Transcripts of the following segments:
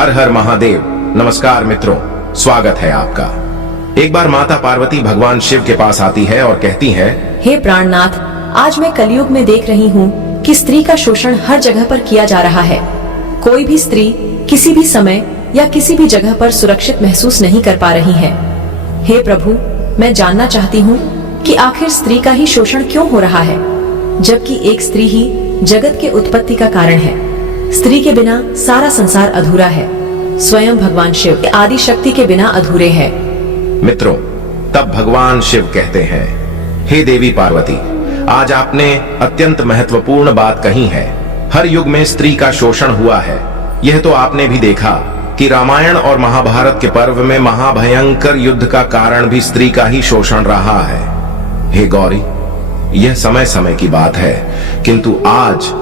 हर हर महादेव। नमस्कार मित्रों, स्वागत है आपका। एक बार माता पार्वती भगवान शिव के पास आती है और कहती है, हे प्राणनाथ, आज मैं कलयुग में देख रही हूँ कि स्त्री का शोषण हर जगह पर किया जा रहा है। कोई भी स्त्री किसी भी समय या किसी भी जगह पर सुरक्षित महसूस नहीं कर पा रही है। हे प्रभु, मैं जानना चाहती हूँ कि आखिर स्त्री का ही शोषण क्यों हो रहा है, जबकि एक स्त्री ही जगत के उत्पत्ति का कारण है। स्त्री के बिना सारा संसार अधूरा है। स्वयं भगवान शिव आदि शक्ति के बिना अधूरे है। मित्रों, तब भगवान शिव कहते हैं, हे देवी पार्वती, आज आपने अत्यंत महत्वपूर्ण बात कही है। हर युग में स्त्री का शोषण हुआ है। यह तो आपने भी देखा कि रामायण और महाभारत के पर्व में महाभयंकर युद्ध का कारण भी स्त्री का ही शोषण रहा है। हे गौरी, यह समय समय की बात है, किंतु आज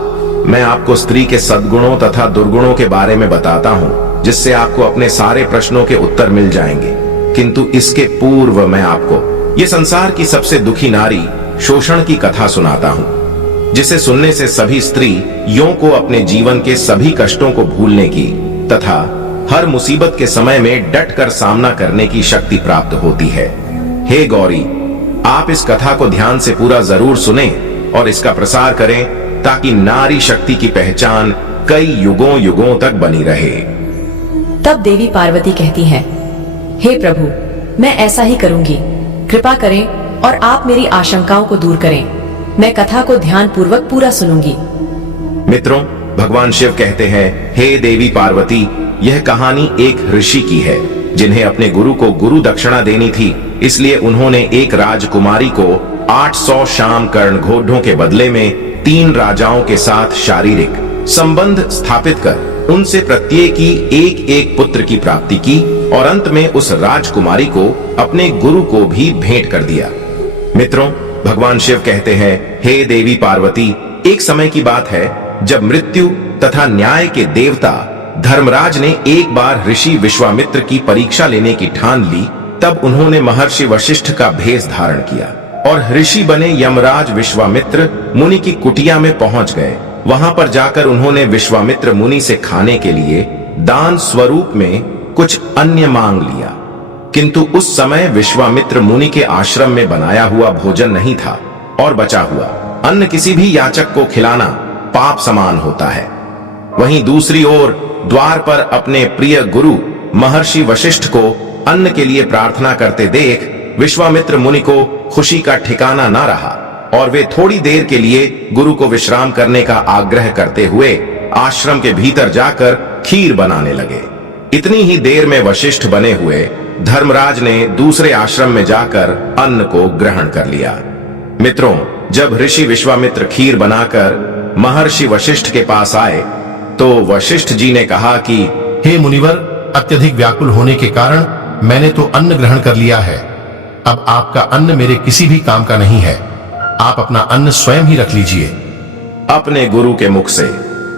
मैं आपको स्त्री के सद्गुणों तथा दुर्गुणों के बारे में बताता हूं, जिससे आपको अपने सारे प्रश्नों के उत्तर मिल जाएंगे। किंतु इसके पूर्व मैं आपको ये संसार की सबसे दुखी नारी शोषण की कथा सुनाता हूं, जिसे सुनने से सभी स्त्रियों को अपने जीवन के सभी कष्टों को भूलने की तथा हर मुसीबत के समय में डट कर सामना करने की शक्ति प्राप्त होती है। हे गौरी, आप इस कथा को ध्यान से पूरा जरूर सुने और इसका प्रसार करें, ताकि नारी शक्ति की पहचान कई युगों युगों तक बनी रहे। तब देवी पार्वती कहती हैं, हे प्रभु, मैं ऐसा ही करूंगी। कृपा करें और आप मेरी आशंकाओं को दूर करें। मैं कथा को ध्यान पूर्वक पूरा सुनूंगी। मित्रों, भगवान शिव कहते हैं, हे देवी पार्वती, यह कहानी एक ऋषि की है, जिन्हें अपने गुरु को गुरु दक्षिणा देनी थी। इसलिए उन्होंने एक राजकुमारी को 800 शाम कर्ण घोड़ों के बदले में 3 राजाओं के साथ शारीरिक संबंध स्थापित कर उनसे प्रत्येक की एक एक पुत्र की प्राप्ति की और अंत में उस राजकुमारी को अपने गुरु को भी भेंट कर दिया। मित्रों, भगवान शिव कहते हैं, हे देवी पार्वती, एक समय की बात है जब मृत्यु तथा न्याय के देवता धर्मराज ने एक बार ऋषि विश्वामित्र की परीक्षा लेने की ठान ली। तब उन्होंने महर्षि वशिष्ठ का भेष धारण किया और ऋषि बने यमराज विश्वामित्र मुनि की कुटिया में पहुंच गए। वहां पर जाकर उन्होंने विश्वामित्र मुनि से खाने के लिए दान स्वरूप में कुछ अन्य मांग लिया, किंतु उस समय विश्वामित्र मुनि के आश्रम में बनाया हुआ भोजन नहीं था और बचा हुआ अन्न किसी भी याचक को खिलाना पाप समान होता है। वहीं दूसरी ओर द्वार पर अपने प्रिय गुरु महर्षि वशिष्ठ को अन्न के लिए प्रार्थना करते देख विश्वामित्र मुनि को खुशी का ठिकाना ना रहा और वे थोड़ी देर के लिए गुरु को विश्राम करने का आग्रह करते हुए आश्रम के भीतर जाकर खीर बनाने लगे। इतनी ही देर में वशिष्ठ बने हुए धर्मराज ने दूसरे आश्रम में जाकर अन्न को ग्रहण कर लिया। मित्रों, जब ऋषि विश्वामित्र खीर बनाकर महर्षि वशिष्ठ के पास आए तो वशिष्ठ जी ने कहा कि हे मुनिवर, अत्यधिक व्याकुल होने के कारण मैंने तो अन्न ग्रहण कर लिया है। अब आपका अन्न मेरे किसी भी काम का नहीं है। आप अपना अन्न स्वयं ही रख लीजिए। अपने गुरु के मुख से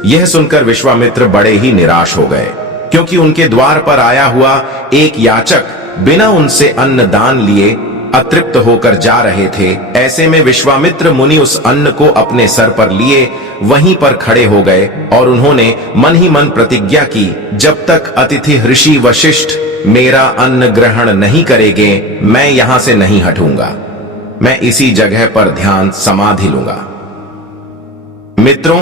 यह सुनकर विश्वामित्र बड़े ही निराश हो गए, क्योंकि उनके द्वार पर आया हुआ एक याचक बिना उनसे अन्न दान लिए अतृप्त होकर जा रहे थे। ऐसे में विश्वामित्र मुनि उस अन्न को अपने सर पर लिए वहीं पर खड़े हो गए और उन्होंने मन ही मन प्रतिज्ञा की, जब तक अतिथि ऋषि वशिष्ठ मेरा अन्न ग्रहण नहीं करेंगे, मैं यहां से नहीं हटूंगा। मैं इसी जगह पर ध्यान समाधि लूंगा। मित्रों,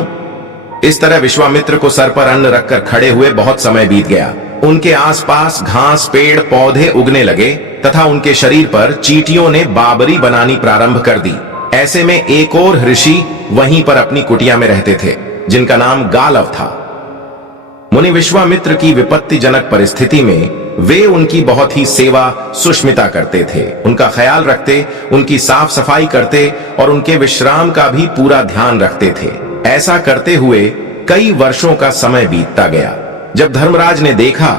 इस तरह विश्वामित्र को सर पर अन्न रखकर खड़े हुए बहुत समय बीत गया। उनके आसपास घास, पेड़ पौधे उगने लगे तथा उनके शरीर पर चींटियों ने बाबरी बनानी प्रारंभ कर दी। ऐसे में एक और ऋषि वहीं पर अपनी कुटिया में रहते थे, जिनका नाम गालव था। मुनि विश्वामित्र की विपत्तिजनक परिस्थिति में वे उनकी बहुत ही सेवा सुष्मिता करते थे, उनका ख्याल रखते, उनकी साफ सफाई करते और उनके विश्राम का भी पूरा ध्यान रखते थे। ऐसा करते हुए कई वर्षों का समय बीतता गया। जब धर्मराज ने देखा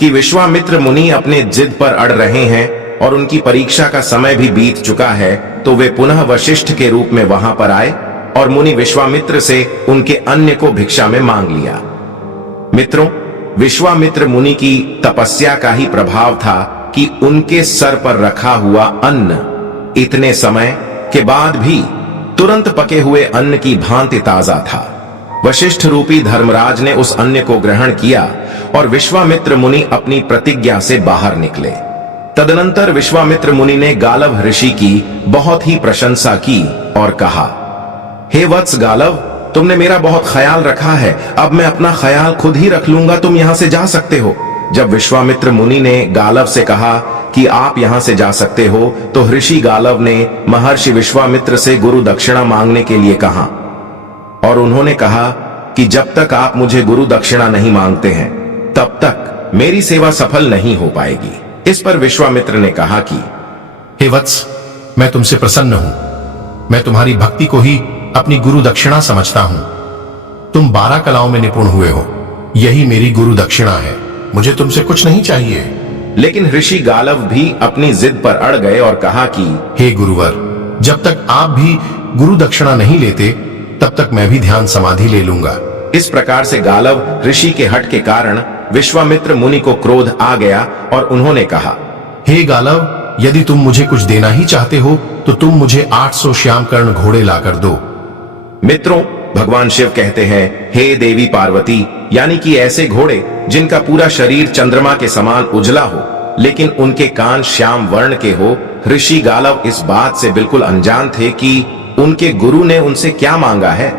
कि विश्वामित्र मुनि अपने जिद पर अड़ रहे हैं और उनकी परीक्षा का समय भी बीत चुका है, तो वे पुनः वशिष्ठ के रूप में वहां पर आए और मुनि विश्वामित्र से उनके अन्न को भिक्षा में मांग लिया। मित्रों, विश्वामित्र मुनि की तपस्या का ही प्रभाव था कि उनके सर पर रखा हुआ अन्न इतने समय के बाद भी तुरंत पके हुए अन्न की भांति ताजा था। वशिष्ठ रूपी धर्मराज ने उस अन्न को ग्रहण किया और विश्वामित्र मुनि अपनी प्रतिज्ञा से बाहर निकले। तदनंतर विश्वामित्र मुनि ने गालव ऋषि की बहुत ही प्रशंसा की और कहा, हे वत्स गालव, तुमने मेरा बहुत ख्याल रखा है, अब मैं अपना ख्याल खुद ही रख लूंगा, तुम यहां से जा सकते हो। जब विश्वामित्र मुनि ने गालव से कहा कि आप यहां से जा सकते हो, तो ऋषि गालव ने महर्षि विश्वामित्र से गुरु दक्षिणा मांगने के लिए कहा और उन्होंने कहा कि जब तक आप मुझे गुरु दक्षिणा नहीं मांगते हैं तब तक मेरी सेवा सफल नहीं हो पाएगी। इस पर विश्वामित्र ने कहा कि हे वत्स, मैं तुमसे प्रसन्न हूं। मैं तुम्हारी भक्ति को ही अपनी गुरु दक्षिणा समझता हूं। तुम 12 कलाओं में निपुण हुए हो, यही मेरी गुरु दक्षिणा है। मुझे तुमसे कुछ नहीं चाहिए। लेकिन ऋषि गालव भी अपनी जिद पर अड़ गए और कहा कि हे गुरुवर, जब तक आप भी गुरु दक्षिणा नहीं लेते तब तक मैं भी ध्यान समाधि ले लूंगा। इस प्रकार से गालव ऋषि के हठ के कारण विश्वामित्र मुनि को क्रोध आ गया और उन्होंने कहा, हे गालव, यदि तुम मुझे कुछ देना ही चाहते हो तो तुम मुझे 800 श्याम कर्ण घोड़े लाकर दो। मित्रों, भगवान शिव कहते हैं, हे देवी पार्वती, यानी कि ऐसे घोड़े जिनका पूरा शरीर चंद्रमा के समान उजला हो लेकिन उनके कान श्याम वर्ण के हो। ऋषि गालव इस बात से बिल्कुल अनजान थे कि उनके गुरु ने उनसे क्या मांगा है।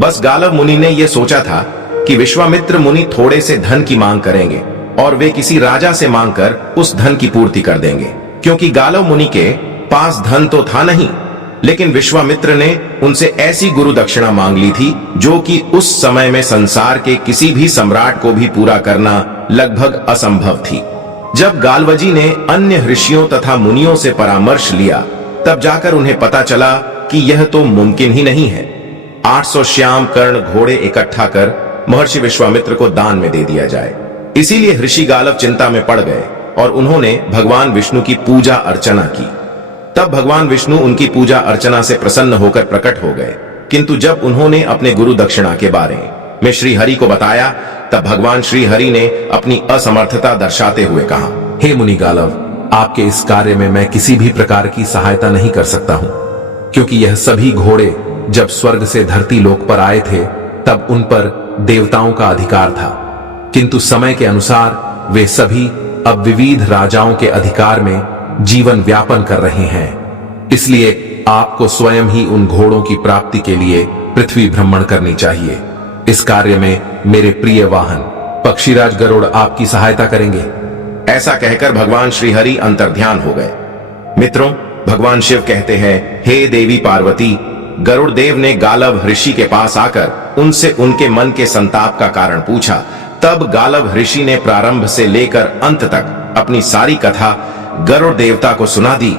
बस गालव मुनि ने यह सोचा था कि विश्वामित्र मुनि थोड़े से धन की मांग करेंगे और वे किसी राजा से मांगकर उस धन की पूर्ति कर देंगे, क्योंकि गालव मुनि के पास धन तो था नहीं, लेकिन विश्वामित्र ने उनसे ऐसी गुरु दक्षिणा मांग ली थी जो कि उस समय में संसार के किसी भी सम्राट को भी पूरा करना लगभग असंभव थी। जब गालवजी ने अन्य ऋषियों तथा मुनियों से परामर्श लिया तब जाकर उन्हें पता चला कि यह तो मुमकिन ही नहीं है। 800 श्याम कर्ण घोड़े इकट्ठा कर महर्षि विश्वामित्र को दान में दे दिया जाए। इसीलिए ऋषि गालव चिंता में पड़ गए और उन्होंने भगवान विष्णु की पूजा अर्चना की। तब भगवान विष्णु उनकी पूजा अर्चना से प्रसन्न होकर प्रकट हो गए, किंतु जब उन्होंने अपने गुरु दक्षिणा के बारे में श्री हरि को बताया तब भगवान श्री हरि ने अपनी असमर्थता दर्शाते हुए कहा, हे मुनि गालव, आपके इस कार्य में मैं किसी भी प्रकार की सहायता नहीं कर सकता हूं, क्योंकि यह सभी घोड़े जब स्वर्ग से धरती लोक पर आए थे तब उन पर देवताओं का अधिकार था, किंतु समय के अनुसार वे सभी अब विविध राजाओं के अधिकार में जीवन व्यापन कर रहे हैं। इसलिए आपको स्वयं ही उन घोड़ों की प्राप्ति के लिए पृथ्वी भ्रमण करनी चाहिए। इस कार्य में मेरे प्रिय वाहन पक्षीराज गरुड़ आपकी सहायता करेंगे। ऐसा कहकर भगवान श्री हरि अंतर्ध्यान हो गए। मित्रों, भगवान शिव कहते हैं, हे देवी पार्वती, गरुड़ देव ने गालव ऋषि के पास आकर उनसे उनके मन के संताप का कारण पूछा। तब गालव ऋषि ने प्रारंभ से लेकर अंत तक अपनी सारी कथा गरुड़ देवता को सुना दी।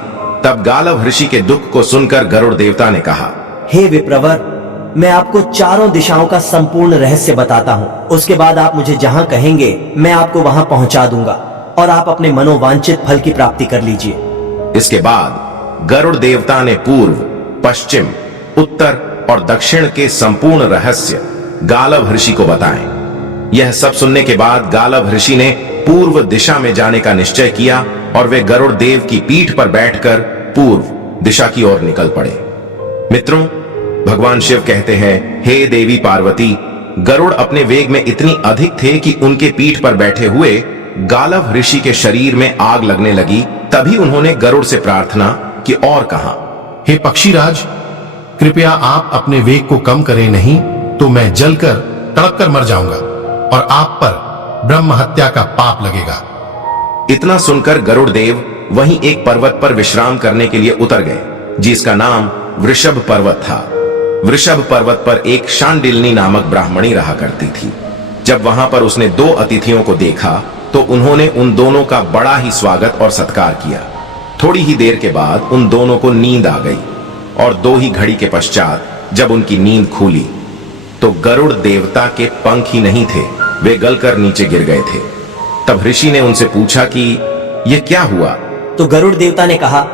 तब गालव ऋषि के दुख को सुनकर गरुड़ देवता ने कहा, हे विप्रवर, मैं आपको चारों दिशाओं का संपूर्ण रहस्य बताता हूँ। उसके बाद आप मुझे जहाँ कहेंगे मैं आपको वहाँ पहुँचा दूंगा और आप अपने मनोवांछित फल की प्राप्ति कर लीजिए। इसके बाद गरुड़ देवता ने पूर्व, पश्चिम, उत्तर और दक्षिण के संपूर्ण रहस्य गालव ऋषि को बताए। यह सब सुनने के बाद गालव ऋषि ने पूर्व दिशा में जाने का निश्चय किया और वे गरुड़ देव की पीठ पर बैठकर पूर्व दिशा की ओर निकल पड़े। मित्रों, भगवान शिव कहते हैं, हे देवी पार्वती, गरुड़ अपने वेग में इतनी अधिक थे कि उनके पीठ पर बैठे हुए गालव ऋषि के शरीर में आग लगने लगी। तभी उन्होंने गरुड़ से प्रार्थना की और कहा, हे पक्षीराज, कृपया आप अपने वेग को कम करें, नहीं तो मैं जलकर तड़प कर मर जाऊंगा और आप पर ब्रह्म हत्या का पाप लगेगा। इतना सुनकर गरुड़ देव वहीं एक पर्वत पर विश्राम करने के लिए उतर गए, जिसका नाम वृषभ पर्वत था। वृषभ पर्वत पर एक शांडिल्नी नामक ब्राह्मणी रहा करती थी। जब वहां पर उसने 2 अतिथियों को देखा तो उन्होंने उन दोनों का बड़ा ही स्वागत और सत्कार किया। थोड़ी ही देर के बाद उन दोनों को नींद आ गई और 2 ही घड़ी के पश्चात जब उनकी नींद खुली तो गरुड़ देवता के पंख ही नहीं थे, वे गलकर नीचे गिर गए थे। तब ऋषि ने उनसे पूछा कि यह क्या हुआ? तो गरुड़ देवता ने कहा,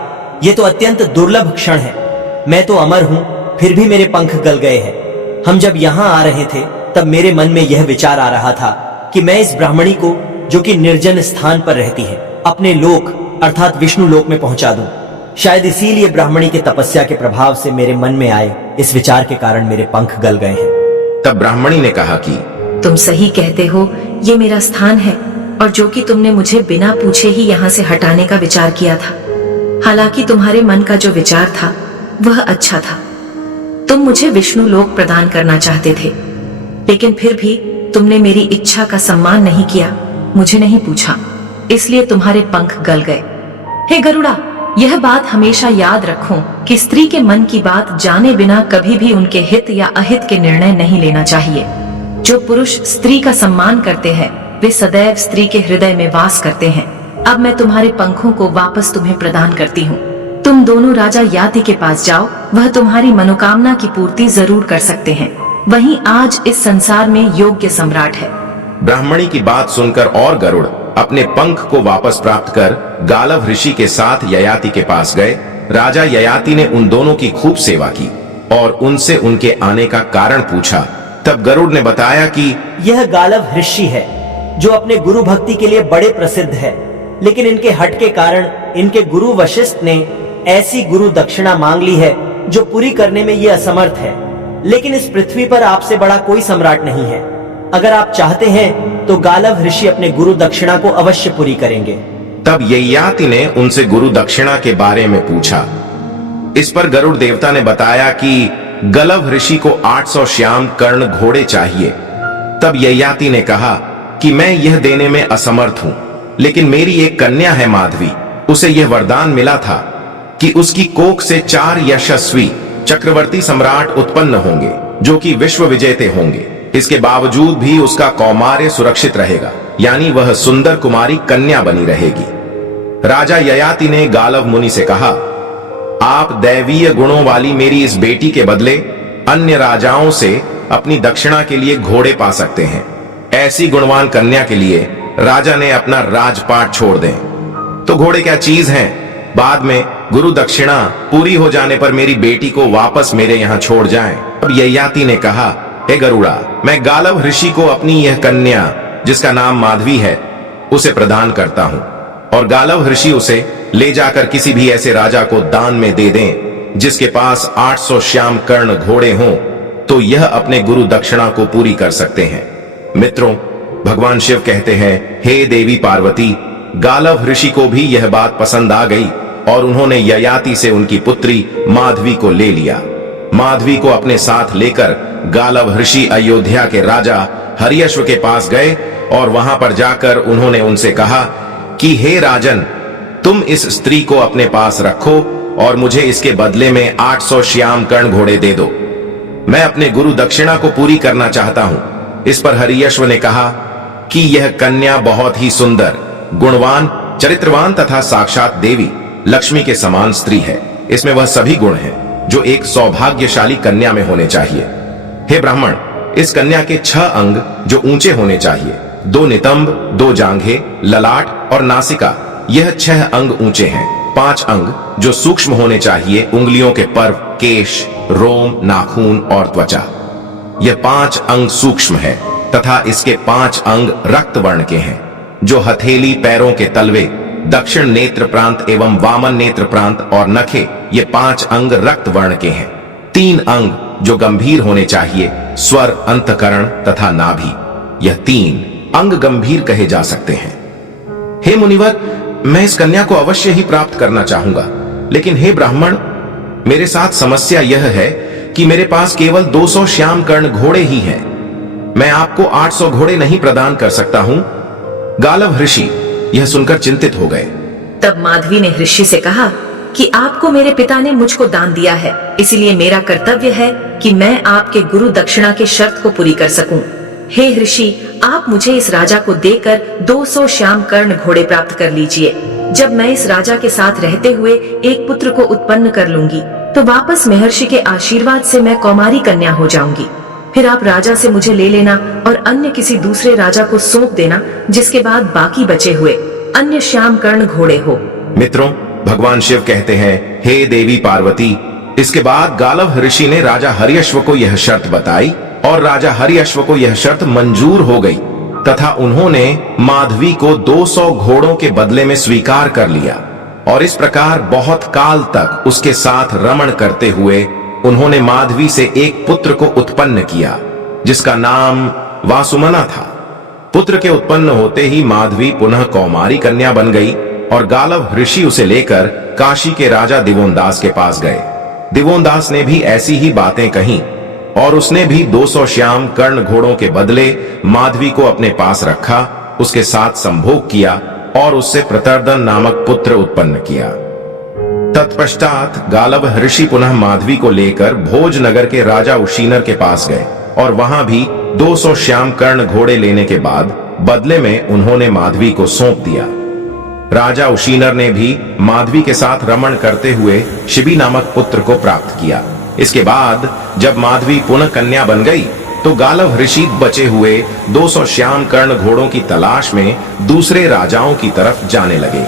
यह तो अत्यंत दुर्लभ क्षण है। मैं तो अमर हूँ, फिर भी मेरे पंख गल गए हैं। हम जब यहाँ आ रहे थे तब मेरे मन में यह विचार आ रहा था कि मैं इस ब्राह्मणी को, जो कि निर्जन स्थान पर रहती है, अपने लोक अर्थात विष्णु लोक में पहुंचा दूं। शायद इसीलिए ब्राह्मणी के तपस्या के प्रभाव से मेरे मन में आए इस विचार के कारण मेरे पंख गल गए हैं। तब ब्राह्मणी ने कहा कि तुम सही कहते हो, ये मेरा स्थान है और जो कि तुमने मुझे बिना पूछे ही यहाँ से हटाने का विचार किया था। हालांकि तुम्हारे मन का जो विचार था वह अच्छा था। तुम मुझे विष्णु लोक प्रदान करना चाहते थे, लेकिन फिर भी तुमने मेरी इच्छा का सम्मान नहीं किया, मुझे नहीं पूछा, इसलिए तुम्हारे पंख गल गए। हे गरुड़ा, यह बात हमेशा याद रखो कि स्त्री के मन की बात जाने बिना कभी भी उनके हित या अहित के निर्णय नहीं लेना चाहिए। जो पुरुष स्त्री का सम्मान करते हैं वे सदैव स्त्री के हृदय में वास करते हैं। अब मैं तुम्हारे पंखों को वापस तुम्हें प्रदान करती हूँ। तुम दोनों राजा याति के पास जाओ, वह तुम्हारी मनोकामना की पूर्ति जरूर कर सकते हैं। वहीं आज इस संसार में योग्य सम्राट है। ब्राह्मणी की बात सुनकर और गरुड़ अपने पंख को वापस प्राप्त कर गालव ऋषि के साथ ययाति के पास गए। राजा ययाति ने उन दोनों की खूब सेवा की और उनसे उनके आने का कारण पूछा। तब गरुड़ ने बताया कि यह गालव ऋषि है जो अपने गुरु भक्ति के लिए बड़े प्रसिद्ध है, लेकिन इनके हट के कारण इनके गुरु वशिष्ठ ने ऐसी गुरु दक्षिणा मांग ली है जो पूरी करने में ये असमर्थ है। लेकिन इस पृथ्वी पर आपसे बड़ा कोई सम्राट नहीं है। अगर आप चाहते हैं तो गालव ऋषि अपने गुरु दक्षिणा को अवश्य पूरी करेंगे। तब ययाति ने उनसे गुरु दक्षिणा के बारे में पूछा। इस पर गरुड़ देवता ने बताया कि गलव ऋषि को 800 श्याम कर्ण घोड़े चाहिए। तब ययाति ने कहा कि मैं यह देने में असमर्थ हूं, लेकिन मेरी एक कन्या है माधवी, उसे यह वरदान मिला था कि उसकी कोख से 4 यशस्वी चक्रवर्ती सम्राट उत्पन्न होंगे जो कि विश्व विजेते होंगे। इसके बावजूद भी उसका कौमार्य सुरक्षित रहेगा, यानी वह सुंदर कुमारी कन्या बनी रहेगी। राजा ययाति ने गालव मुनि से कहा, आप दैवीय गुणों वाली मेरी इस बेटी के बदले अन्य राजाओं से अपनी दक्षिणा के लिए घोड़े पा सकते हैं। ऐसी गुणवान कन्या के लिए राजा ने अपना राजपाट छोड़ दें। तो घोड़े क्या चीज हैं? बाद में गुरु दक्षिणा पूरी हो जाने पर मेरी बेटी को वापस मेरे यहाँ छोड़ जाएं। अब ययाति ने कहा, हे गरुड़ा, मैं गालव ऋषि को अपनी यह कन्या जिसका नाम माधवी है उसे प्रदान करता हूँ, और गालव ऋषि उसे ले जाकर किसी भी ऐसे राजा को दान में दे दें जिसके पास 800 श्याम कर्ण घोड़े हों, तो यह अपने गुरु दक्षिणा को पूरी कर सकते हैं। मित्रों, भगवान शिव कहते हैं, हे देवी पार्वती, गालव ऋषि को भी यह बात पसंद आ गई और उन्होंने ययाति से उनकी पुत्री माधवी को ले लिया। माधवी को अपने साथ लेकर गालव ऋषि अयोध्या के राजा हरियश्व के पास गए और वहां पर जाकर उन्होंने उनसे कहा कि हे राजन, तुम इस स्त्री को अपने पास रखो और मुझे इसके बदले में 800 श्याम कर्ण घोड़े दे दो। मैं अपने गुरु दक्षिणा को पूरी करना चाहता हूं। इस पर हरियश्व ने कहा कि यह कन्या बहुत ही सुंदर, गुणवान, चरित्रवान तथा साक्षात देवी लक्ष्मी के समान स्त्री है। इसमें वह सभी गुण हैं जो एक सौभाग्यशाली कन्या में होने चाहिए। हे ब्राह्मण, इस कन्या के 6 अंग जो ऊंचे होने चाहिए, 2 नितंब, 2 जांघें, ललाट और नासिका, यह 6 अंग ऊंचे हैं। 5 अंग जो सूक्ष्म होने चाहिए, उंगलियों के पर्व, केश, रोम, नाखून और त्वचा, यह 5 अंग सूक्ष्म है तथा इसके 5 अंग रक्त वर्ण के हैं जो हथेली, पैरों के तलवे, दक्षिण नेत्र प्रांत एवं वामन नेत्र प्रांत और नखे, ये 5 अंग रक्त वर्ण के हैं। 3 अंग जो गंभीर होने चाहिए, स्वर, अंतकरण तथा नाभि, यह 3 अंग गंभीर कहे जा सकते हैं। हे मुनिवर, मैं इस कन्या को अवश्य ही प्राप्त करना चाहूंगा, लेकिन हे ब्राह्मण, मेरे साथ समस्या यह है कि मेरे पास केवल 200 श्याम कर्ण घोड़े ही हैं। मैं आपको 800 घोड़े नहीं प्रदान कर सकता हूं। गालव ऋषि यह सुनकर चिंतित हो गए। तब माधवी ने ऋषि से कहा कि आपको मेरे पिता ने मुझको दान दिया है, इसलिए मेरा कर्तव्य है कि मैं आपके गुरु दक्षिणा के शर्त को पूरी कर सकूं। हे ऋषि, आप मुझे इस राजा को देकर 200 श्याम कर्ण घोड़े प्राप्त कर लीजिए। जब मैं इस राजा के साथ रहते हुए एक पुत्र को उत्पन्न कर लूंगी, तो वापस महर्षि के आशीर्वाद से मैं कौमारी कन्या हो जाऊंगी। फिर आप राजा से मुझे ले लेना और अन्य किसी दूसरे राजा को सौंप देना, जिसके बाद बाकी बचे हुए अन्य श्याम कर्ण घोड़े हो। मित्रों, भगवान शिव कहते हैं, हे देवी पार्वती, इसके बाद गालव ऋषि ने राजा हरियश्व को यह शर्त बताई और राजा हरियश्व को यह शर्त मंजूर हो गई तथा उन्होंने माधवी को 200 घोड़ों के बदले में स्वीकार कर लिया। और इस प्रकार बहुत काल तक उसके साथ रमण करते हुए उन्होंने माधवी से एक पुत्र को उत्पन्न किया जिसका नाम वासुमना था। पुत्र के उत्पन्न होते ही माधवी पुनः कौमारी कन्या बन गई और गालव ऋषि उसे लेकर काशी के राजा दिवोंदास के पास गए। दिवोंदास ने भी ऐसी ही बातें कही और उसने भी 200 श्याम कर्ण घोड़ों के बदले माधवी को अपने पास रखा, उसके साथ संभोग किया और उससे प्रतर्दन नामक पुत्र उत्पन्न किया। तत्पश्चात गालव ऋषि पुनः माधवी को लेकर भोजनगर के राजा उशीनर के पास गए और वहां भी 200 श्याम कर्ण घोड़े लेने के बाद बदले में उन्होंने माधवी को सौंप दिया। राजा उशीनर ने भी माधवी के साथ रमण करते हुए शिबी नामक पुत्र को प्राप्त किया। इसके बाद जब माधवी पुनः कन्या बन गई तो गालव ऋषि बचे हुए 200 श्याम कर्ण घोड़ों की तलाश में दूसरे राजाओं की तरफ जाने लगे,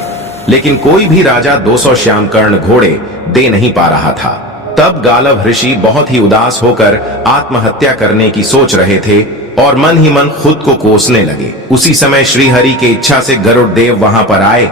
लेकिन कोई भी राजा 200 श्याम कर्ण घोड़े दे नहीं पा रहा था। तब गालव ऋषि बहुत ही उदास होकर आत्महत्या करने की सोच रहे थे और मन ही मन खुद को कोसने लगे। उसी समय श्रीहरि की इच्छा से गरुड़ देव वहां पर आए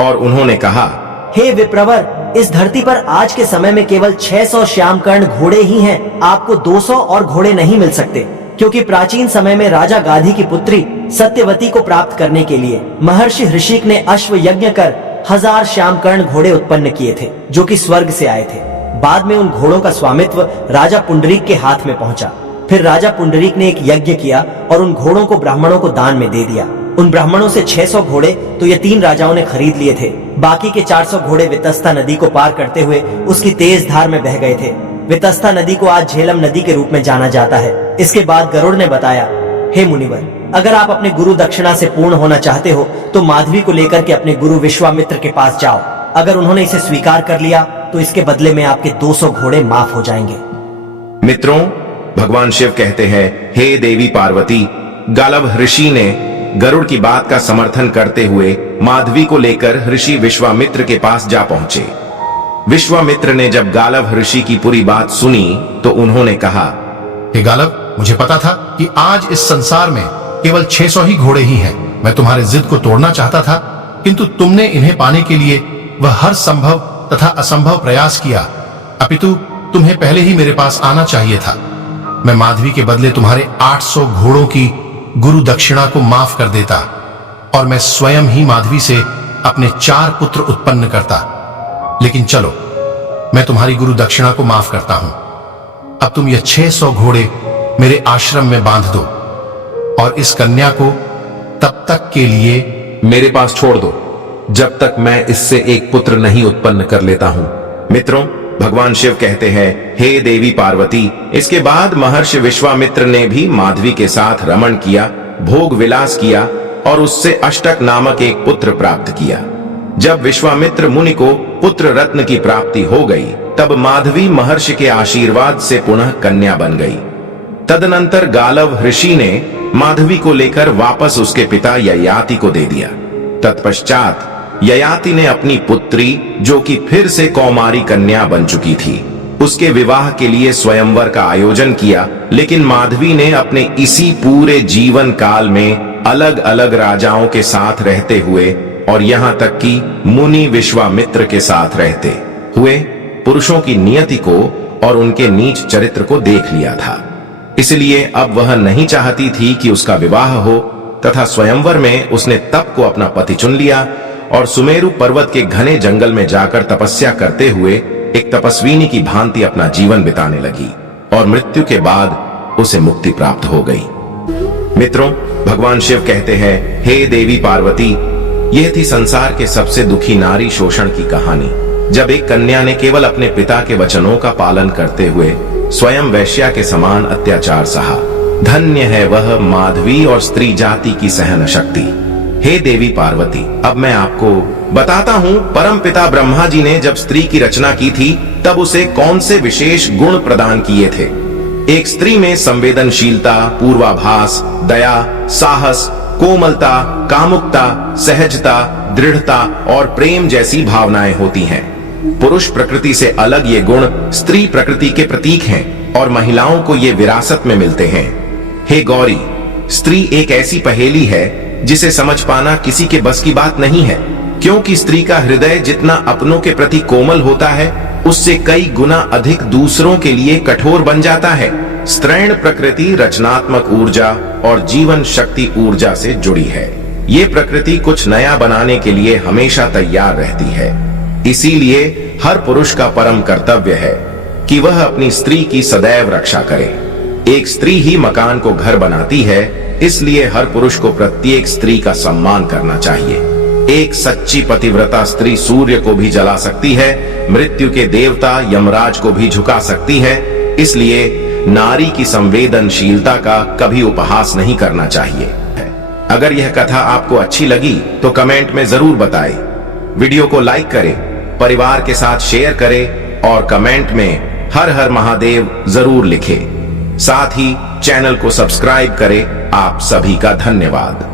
और उन्होंने कहा, हे विप्रवर, इस धरती पर आज के समय में केवल 600 श्याम कर्ण घोड़े ही हैं। आपको 200 और घोड़े नहीं मिल सकते, क्योंकि प्राचीन समय में राजा गाधी की पुत्री सत्यवती को प्राप्त करने के लिए महर्षि ऋषिक ने अश्व यज्ञ कर 1000 श्याम कर्ण घोड़े उत्पन्न किए थे, जो कि स्वर्ग से आए थे। बाद में उन घोड़ों का स्वामित्व राजा पुंडरीक के हाथ में पहुंचा। फिर राजा पुंडरीक ने एक यज्ञ किया और उन घोड़ों को ब्राह्मणों को दान में दे दिया। उन ब्राह्मणों से 600 घोड़े तो ये 3 राजाओं ने खरीद लिए थे। बाकी के 400 घोड़े वितस्ता नदी को पार करते हुए उसकी तेज धार में बह गए थे। वितस्ता नदी को आज झेलम नदी के रूप में जाना जाता है। इसके बाद गरुड़ ने बताया, हे मुनिवर, अगर आप अपने गुरु दक्षिणा से पूर्ण होना चाहते हो तो माधवी को लेकर के अपने गुरु विश्वामित्र के पास जाओ। अगर उन्होंने इसे स्वीकार कर लिया तो इसके बदले में आपके 200 घोड़े माफ हो जाएंगे। मित्रों, भगवान शिव कहते हैं, हे देवी पार्वती, गालव ऋषि ने गरुड़ की बात का समर्थन करते हुए माधवी को लेकर ऋषि विश्वामित्र के पास जा पहुंचे। विश्वामित्र ने जब गालव ऋषि की पूरी बात सुनी तो उन्होंने कहा, हे गालव, मुझे पता था कि आज इस संसार में केवल 600 ही घोड़े ही हैं। मैं तुम्हारे जिद को तोड़ना चाहता था, किंतु तुमने इन्हें पाने के लिए वह हर संभव तथा असंभव प्रयास किया। अपितु तुम्हें पहले ही मेरे पास आना चाहिए था। मैं माधवी के बदले तुम्हारे 800 घोड़ों की गुरु दक्षिणा को माफ कर देता और मैं स्वयं ही माधवी से अपने 4 पुत्र उत्पन्न करता। लेकिन चलो, मैं तुम्हारी गुरु दक्षिणा को माफ करता हूं। अब तुम ये 600 घोड़े मेरे आश्रम में बांध दो और इस कन्या को तब तक के लिए मेरे पास छोड़ दो जब तक मैं इससे एक पुत्र नहीं उत्पन्न कर लेता हूं। मित्रों, भगवान शिव कहते हैं, हे देवी पार्वती, इसके बाद महर्षि विश्वामित्र ने भी माधवी के साथ रमण किया, भोग विलास किया और उससे अष्टक नामक एक पुत्र प्राप्त किया। जब विश्वामित्र मुनि को पुत्र रत्न की प्राप्ति हो गई तब माधवी महर्षि के आशीर्वाद से पुनः कन्या बन गई। तदनंतर गालव ऋषि ने माधवी को लेकर वापस उसके पिता ययाति को दे दिया। तत्पश्चात ययाति ने अपनी पुत्री, जो कि फिर से कौमारी कन्या बन चुकी थी, उसके विवाह के लिए स्वयंवर का आयोजन किया। लेकिन माधवी ने अपने इसी पूरे जीवन काल में अलग अलग राजाओं के साथ रहते हुए और यहाँ तक कि मुनि विश्वामित्र के साथ रहते हुए पुरुषों की नियति को और उनके नीच चरित्र को देख लिया था। इसलिए अब वह नहीं चाहती थी कि उसका विवाह हो तथा स्वयंवर में उसने तप को अपना पति चुन लिया और सुमेरु पर्वत के घने जंगल में जाकर तपस्या करते हुए एक तपस्विनी की भांति अपना जीवन बिताने लगी और मृत्यु के बाद उसे मुक्ति प्राप्त हो गई। मित्रों, भगवान शिव कहते हैं, हे देवी पार्वती, यह थी संसार के सबसे दुखी नारी शोषण की कहानी। जब एक कन्या ने केवल अपने पिता के वचनों का पालन करते हुए स्वयं वैश्या के समान अत्याचार सहा। धन्य है वह माधवी और स्त्री जाति की सहन शक्ति। हे देवी पार्वती, अब मैं आपको बताता हूँ, परम पिता ब्रह्मा जी ने जब स्त्री की रचना की थी तब उसे कौन से विशेष गुण प्रदान किए थे। एक स्त्री में संवेदनशीलता, पूर्वाभास, दया, साहस, कोमलता, कामुकता, सहजता, दृढ़ता और प्रेम जैसी भावनाएं होती हैं। पुरुष प्रकृति से अलग ये गुण स्त्री प्रकृति के प्रतीक हैं और महिलाओं को ये विरासत में मिलते हैं। हे गौरी, स्त्री एक ऐसी पहेली है जिसे समझ पाना किसी के बस की बात नहीं है, क्योंकि स्त्री का हृदय जितना अपनों के प्रति कोमल होता है उससे कई गुना अधिक दूसरों के लिए कठोर बन जाता है। स्त्रैण प्रकृति रचनात्मक ऊर्जा और जीवन शक्ति ऊर्जा से जुड़ी है। ये प्रकृति कुछ नया बनाने के लिए हमेशा तैयार रहती है। इसीलिए हर पुरुष का परम कर्तव्य है कि वह अपनी स्त्री की सदैव रक्षा करे। एक स्त्री ही मकान को घर बनाती है, इसलिए हर पुरुष को प्रत्येक स्त्री का सम्मान करना चाहिए। एक सच्ची पतिव्रता स्त्री सूर्य को भी जला सकती है, मृत्यु के देवता यमराज को भी झुका सकती है। इसलिए नारी की संवेदनशीलता का कभी उपहास नहीं करना चाहिए। अगर यह कथा आपको अच्छी लगी तो कमेंट में जरूर बताएं। वीडियो को लाइक करें, परिवार के साथ शेयर करें और कमेंट में हर हर महादेव जरूर लिखें। साथ ही चैनल को सब्सक्राइब करें। आप सभी का धन्यवाद।